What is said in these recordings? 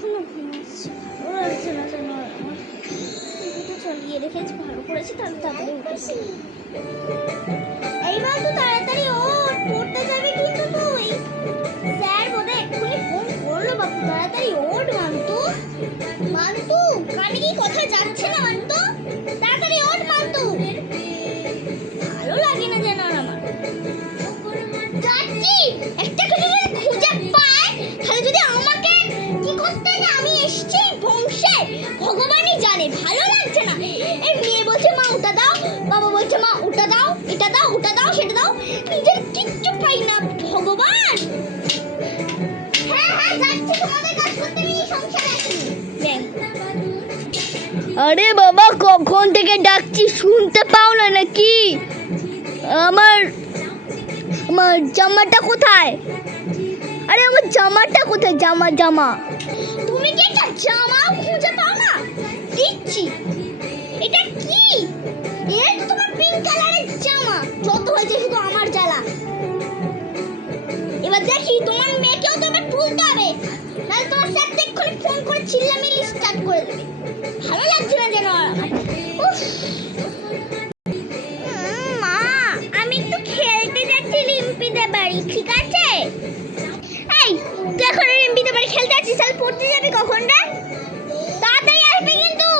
এখনো ঘুমাচ্ছি, ভালো লাগছে না যেন আমার। টিভিটা চালিয়ে রেখেছি, ভালো করেছি, তাহলে তাড়াতাড়ি উঠেছি। এইবার তো তাড়াতাড়ি ওঠ, পড়তে যাবি কিন্তু তুই। স্যার বোধহয় এক্ষুনি ফোন করলো। বাবু তাড়াতাড়ি ওঠ মান্তু। মান্তু, কানে কি কথা যাচ্ছে না মান্তু? তাড়াতাড়ি ওঠ মান্তু। ভালো লাগে না যেন আমার। যাচ্ছি, একটা করে খুঁজে পায় তাহলে যদি আমাকে কি করতে না, আমি এসেছি বংশে ভগবানই জানে। ভালো লাগছে না। এই মেয়ে বলছে মা ওটা দাও, বাবা বলছে মা ওটা দাও, এটা দাও, ওটা দাও, সেটা দাও, নিজের কিচ্ছু পাই না। ভগবান। হ্যাঁ হ্যাঁ যাচ্ছি, তোমাদের কাজ করতে গিয়ে সংসার আসেনি। আরে বাবা, কখন থেকে ডাকছি, শুনতে পাও না নাকি? আমার আমার জামাটা কোথায়? আরে আমার জামাটা কোথায়? জামা জামা তুমি কি একটা জামা খুঁজে পাও না? দিচ্ছি। এটা কি? এটা তো তোমার পিঙ্ক কালারের জামা। যত হয়েছে শুধু আমার জ্বালা। এবার দেখি তোমার মেয়েকেও তো এবার তুলতে হবে, নাহলে তোমার স্যার এক্ষুনি ফোন করে চিল্লামিল্লি স্টার্ট করে দেবে। ভালো লাগছে না যেন আমার। মা, আমি একটু খেলতে যাচ্ছি লিম্পিদের বাড়ি, ঠিক আছে? এই তুই এখন লিম্পিদের বাড়ি খেলতে যাচ্ছিস, তাহলে পড়তে যাবি কখন রে? তাড়াতাড়ি আসবি কিন্তু,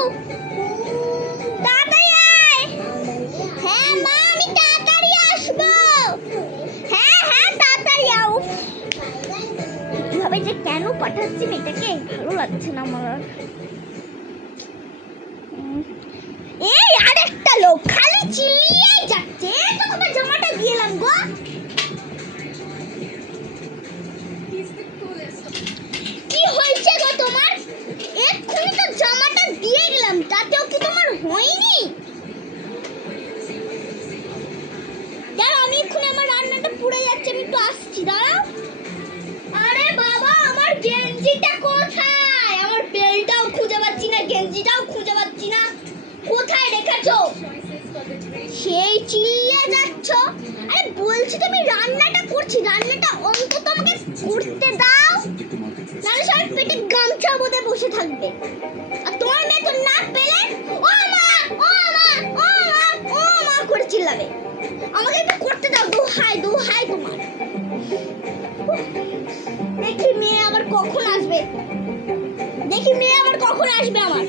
তাড়াতাড়ি আয়। হ্যাঁ মা, আমি তাড়াতাড়ি আসবো। হ্যাঁ হ্যাঁ তাড়াতাড়ি আও। কিভাবে যে কেন পাঠাচ্ছি মেয়েটাকে, ভালো লাগছে না আমার। এই আরেকটা লোক খালি চিল্লিয়েই যাচ্ছে। তো তোমার জামাটা দিয়ে এলাম গো। কি হয়েছে গো তোমার? এক্ষুনি তো জামাটা দিয়ে গেলাম, তাতেও কি তোমার হয়নি? দাঁড়াও, আমি এক্ষুনি, আমার রান্নাটা পুড়ে যাচ্ছে, আমি একটু আসছি, দাঁড়াও। আরে বাবা, আমার গেঞ্জিটা কোথায়? আমার বেলটাও খুঁজে পাচ্ছি না, গেঞ্জিটাও খুঁজে পাচ্ছি না। কোথায় রেখেছো? সেই চিল্লে যাচ্ছ। আরে বলছি তো আমি রান্নাটা করছি, রান্নাটা অন্তত আমাকে করতে দাও, নাহলে সবাই পেটে গামছা বেঁধে বসে থাকবে। আর তোমার মেয়ে তো না পেলে ও মা, ও মা, ও মা, ও মা করে চিল্লাবে। আমাকে একটু করতে দাও, দোহাই দোহাই তোমার। দেখি মেয়ে আবার কখন আসবে, দেখি মেয়ে আবার কখন আসবে আমার।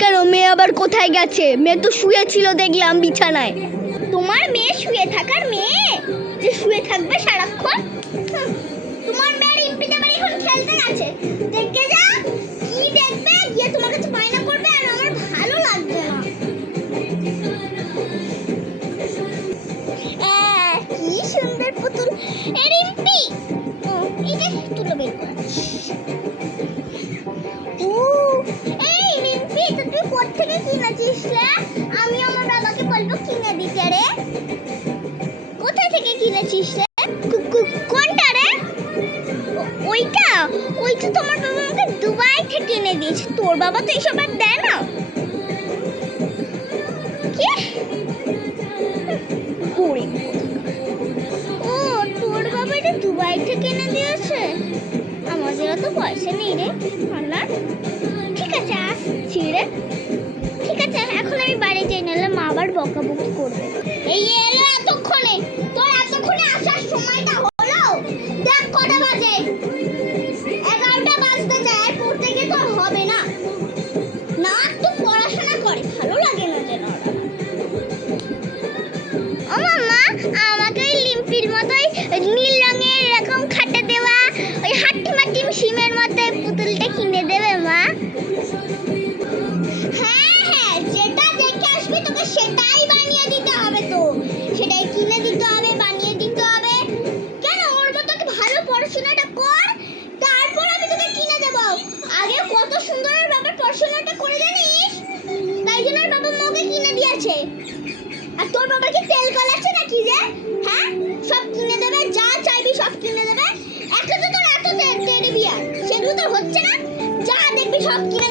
কেন, মেয়ে আবার কোথায় গেছে? মেয়ে তো শুয়ে ছিল, দেখলাম বিছানায়। তোমার মেয়ে শুয়ে থাকার মেয়ে যে শুয়ে থাকবে সারাক্ষণ? তোমার মেয়ে রিম্পিদের বাড়ি এখন খেলতে গেছে, দেখে যা। কি দেখবে গিয়ে, তোমার কাছে বায়না করবে, আর আমার ভালো লাগবে না। কি সুন্দর পুতুল। এ রিম্পি, এই যে তুলো বের কর। এই রিম্পি, তুই কোত্থেকে কিনেছিস রে? আমি আমার বাবাকে বলবো কিনে দিতে রে। কোথা থেকে কিনেছিস রে? কোনটা রে? ওইটা? ওইটা তোমার বাবা আমাকে দুবাই থেকে এনে দিয়েছে। তোর বাবা তো এইসব আর দেয় না। কি? ও, তোর বাবা এটা দুবাই থেকে এনে দিয়েছে। আমাদের তো পয়সা নেই রে আমার। ঠিক আছে আসছি রে। ঠিক আছে, এখন আমি বাড়ি যাই, নাহলে মা আবার বকাবকি করবে। এই এলো এতক্ষণে, তোর এতক্ষণে আসার সময়টা হলো? দেখ কটা বাজে, 11টা বাজতে যায়। পড়তে গিয়ে তো হবে না, না একটু পড়াশোনা করে, ভালো লাগে না যেন। ও মামা, আমাকে ওই লিম্পির মতোই নীল রঙের এরকম খাটে দেওয়া ওই হাট্টিমাটিম সিমের মতো পুতুলটা কিনে দেবে মা? হ্যাঁ হ্যাঁ, যেটা দেখে আসবি তোকে সেটাই বানিয়ে দিতে হবে। তো সেটাই কিনে দিতে হবে, বানিয়ে দিতে হবে। কেন, ওর মতো ভালো পড়াশোনাটা কর, তারপর আমি তোকে কিনে দেবো। আগে কত সুন্দর বাবার পড়াশোনাটা করে জানিস, তাই জন্য বাবা মাকে কিনে দিয়েছে। আর তোর বাবা কি তেল গলাচ্ছে নাকি রে? হ্যাঁ, সব কিনে দেবে, যা চাইবি সব কিনে দেবে। একটা তো তোর এত টেডি বিয়ার, সেগুলো তো হচ্ছে না। যা দেখবি সব কিনে